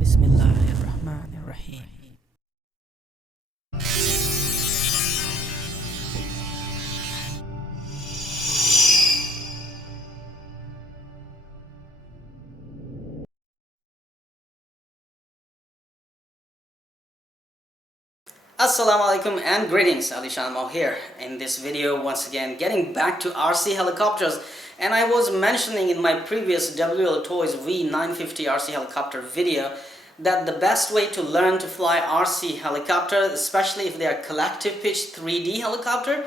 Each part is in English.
Bismillahirrahmanirrahim. Assalamu alaikum and greetings, Alishan Mo here. In this video, once again, getting back to RC helicopters, and I was mentioning in my previous WL Toys V950 RC helicopter video that the best way to learn to fly RC helicopter, especially if they are collective pitch 3D helicopter,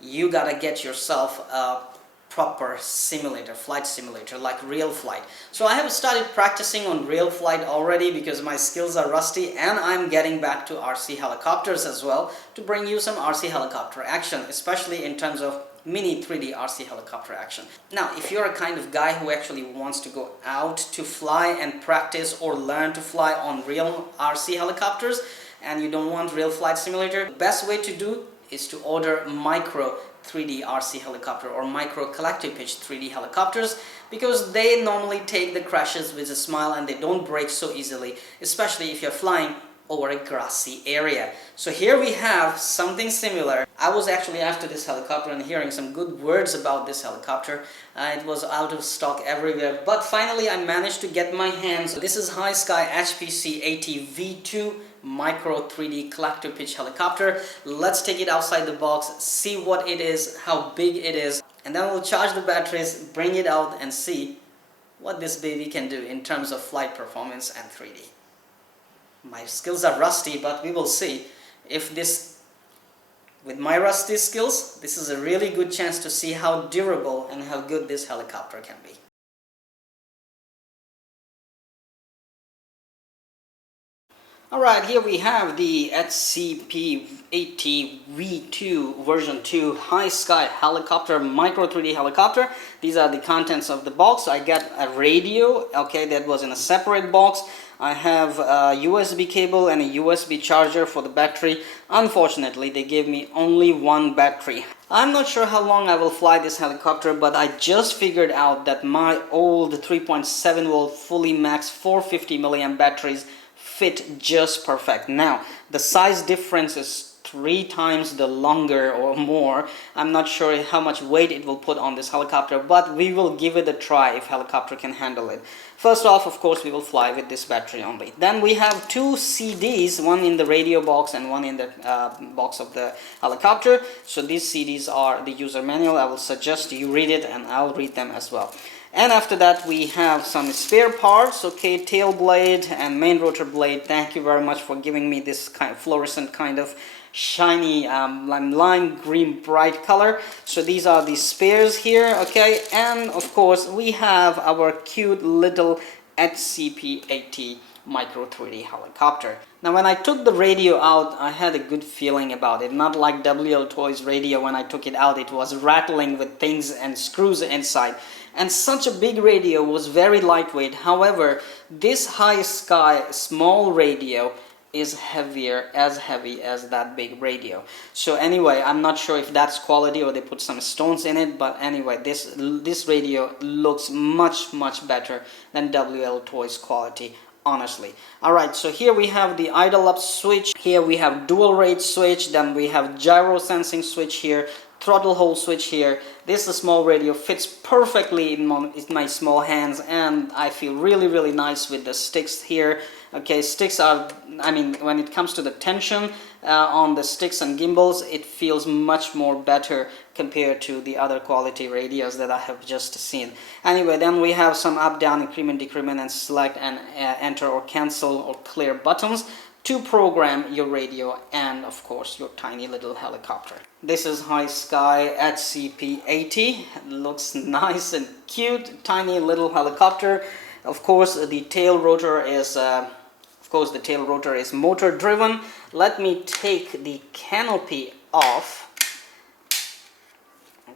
you gotta get yourself a proper simulator, flight simulator, like real flight. So I have started practicing on real flight already because my skills are rusty, and I'm getting back to RC helicopters as well to bring you some RC helicopter action, especially in terms of mini 3D RC helicopter action. Now, if you're a kind of guy who actually wants to go out to fly and practice or learn to fly on real RC helicopters and you don't want real flight simulator, the best way to do is to order micro 3D RC helicopter or micro collective pitch 3D helicopters, because they normally take the crashes with a smile and they don't break so easily, especially if you're flying over a grassy area. So here we have something similar. I was actually after this helicopter and hearing some good words about this helicopter. It was out of stock everywhere, but finally I managed to get my hands. This is HiSky HCP80 V2 micro 3D collective pitch helicopter. Let's take it outside the box, see what it is, how big it is, and then we'll charge the batteries, bring it out and see what this baby can do in terms of flight performance and 3D. My skills are rusty, but we will see if this, with my rusty skills, this is a really good chance to see how durable and how good this helicopter can be. Alright, here we have the HCP80 V2 version 2 HiSky helicopter, micro 3D helicopter. These are the contents of the box. I got a radio, okay, that was in a separate box. I have a USB cable and a USB charger for the battery. Unfortunately, they gave me only one battery. I'm not sure how long I will fly this helicopter, but I just figured out that my old 3.7 volt fully max 450 milliamp batteries fit just perfect. Now, the size difference is 3 times the longer or more. I'm not sure how much weight it will put on this helicopter, but we will give it a try if helicopter can handle it. First off, of course, we will fly with this battery only. Then we have 2 CDs, one in the radio box and one in the box of the helicopter. So these CDs are the user manual. I will suggest you read it and I'll read them as well. And after that we have some spare parts, okay, tail blade and main rotor blade. Thank you very much for giving me this kind of fluorescent kind of shiny lime green bright color. So these are the spares here, okay, and of course we have our cute little HCP80 micro 3D helicopter. Now when I took the radio out, I had a good feeling about it. Not like WL Toys radio, when I took it out it was rattling with things and screws inside. And such a big radio was very lightweight. However, this HiSky small radio is heavier, as heavy as that big radio. So anyway, I'm not sure if that's quality or they put some stones in it, but anyway, this radio looks much better than WL Toys quality, honestly. Alright, so here we have the idle up switch, here we have dual rate switch, then we have gyro sensing switch here, throttle hole switch here. This small radio fits perfectly in my small hands, and I feel really nice with the sticks here. Okay, sticks are, I mean, when it comes to the tension on the sticks and gimbals, it feels much more better compared to the other quality radios that I have just seen. Anyway, then we have some up, down, increment, decrement, and select and enter or cancel or clear buttons to program your radio and of course your tiny little helicopter. This is HiSky HCP80. Looks nice and cute, tiny little helicopter. Of course the tail rotor is motor driven. Let me take the canopy off.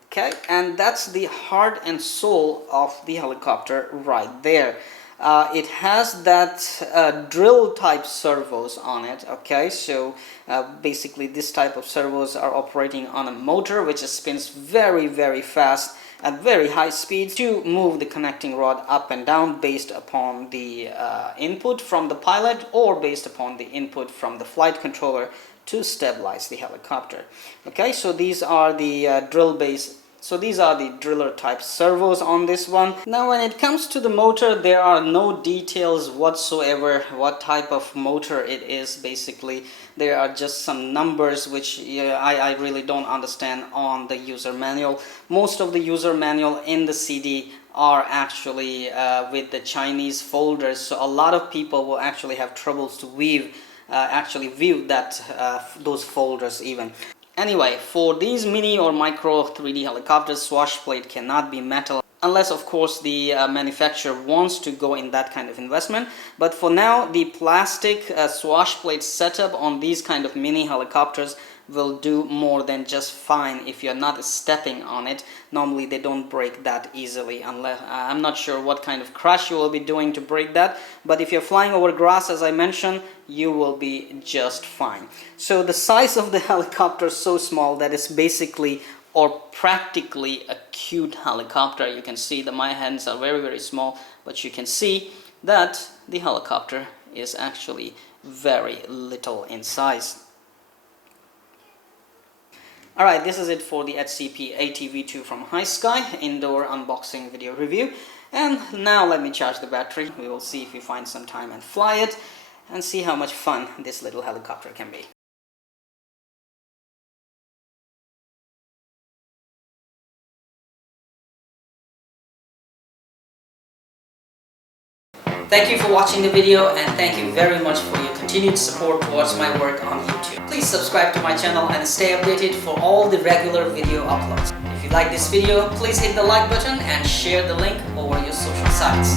Okay, and that's the heart and soul of the helicopter right there. It has that drill type servos on it. Okay, so basically this type of servos are operating on a motor which spins very fast at very high speeds to move the connecting rod up and down based upon the input from the pilot or based upon the input from the flight controller to stabilize the helicopter. Okay, so these are the driller type servos on this one. Now when it comes to the motor, there are no details whatsoever what type of motor it is. Basically there are just some numbers which I really don't understand on the user manual. Most of the user manual in the CD are actually with the Chinese folders, so a lot of people will actually have troubles to view that those folders even. Anyway, for these mini or micro 3D helicopters, swash plate cannot be metal unless of course the manufacturer wants to go in that kind of investment. But for now, the plastic swash plate setup on these kind of mini helicopters will do more than just fine if you're not stepping on it. Normally they don't break that easily, unless I'm not sure what kind of crash you will be doing to break that, but if you're flying over grass, as I mentioned, you will be just fine. So the size of the helicopter is so small that it's basically or practically a cute helicopter. You can see that my hands are very small, but you can see that the helicopter is actually very little in size. Alright, this is it for the HCP80 V2 from HiSky indoor unboxing video review. And now let me charge the battery. We will see if we find some time and fly it and see how much fun this little helicopter can be. Thank you for watching the video, and thank you very much for your continued support towards my work on YouTube. Please subscribe to my channel and stay updated for all the regular video uploads. If you like this video, please hit the like button and share the link over your social sites.